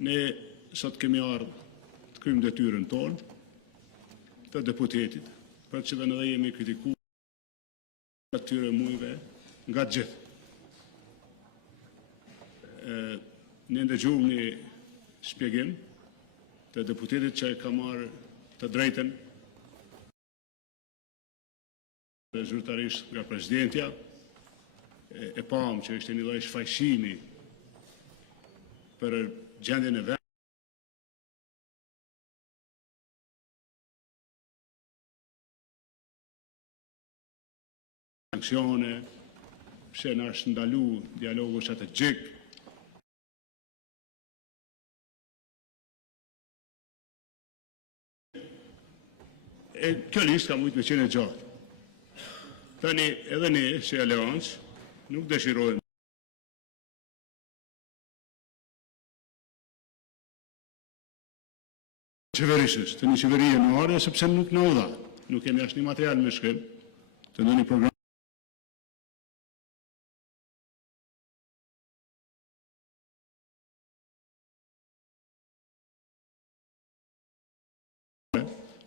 Ne sot kemi ardhur të kryejmë detyrën tonë të deputetit, për që edhe jemi kritikuar atyre mujve nga të gjithë. Ne ndëgjuam një shpjegim të deputetit që ka marrë të drejtën zyrtarisht nga presidentja, e pam që ishte një lloj shfaqimi për gjendjen e vendit. Sanksione, pse na është ndalu dialogu strategjik. Kjo listë ka mujtë me qenë e gjatë. Tani edhe ne, si Aleancë, nuk dëshirojmë qeverisës, të një qeverie në ardhe, sepse nuk në udha. Nuk kemi asnjë material me shkrim të ndonjë program.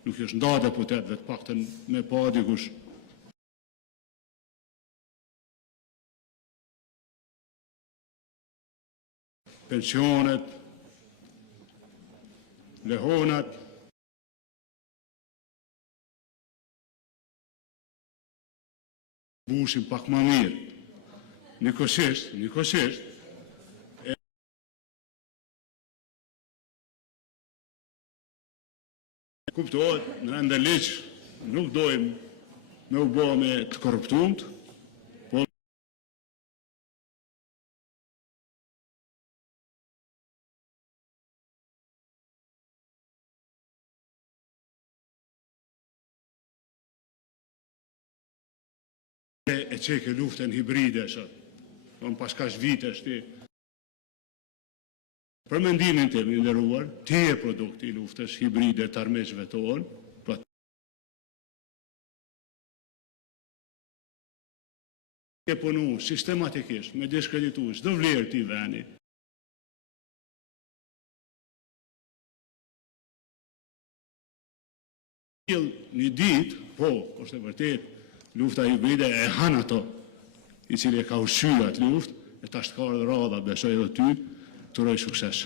Nuk është nda deputetëve të paktën me pa dikush. Pensionet, lehonat, bushim pak më mirë. Nikosisht, kuptohet, në rend e ligj, nuk dojmë me u bë me të korruptumt, po e çeke luftën hibride sot. Don pas kaq vitesh ti. Për mendimin tim i nderuar, ti je produkti i luftës hibride të armëqve tonë. Pra ke punu sistematikisht me diskreditu çdo vlerë të veni. Një ditë, po, është e vërtet, lufta hibride e han ato, i cili e ka ushqyer atë luftë, e tash ka ardhur radha, besoj edhe ty, të uroj sukses.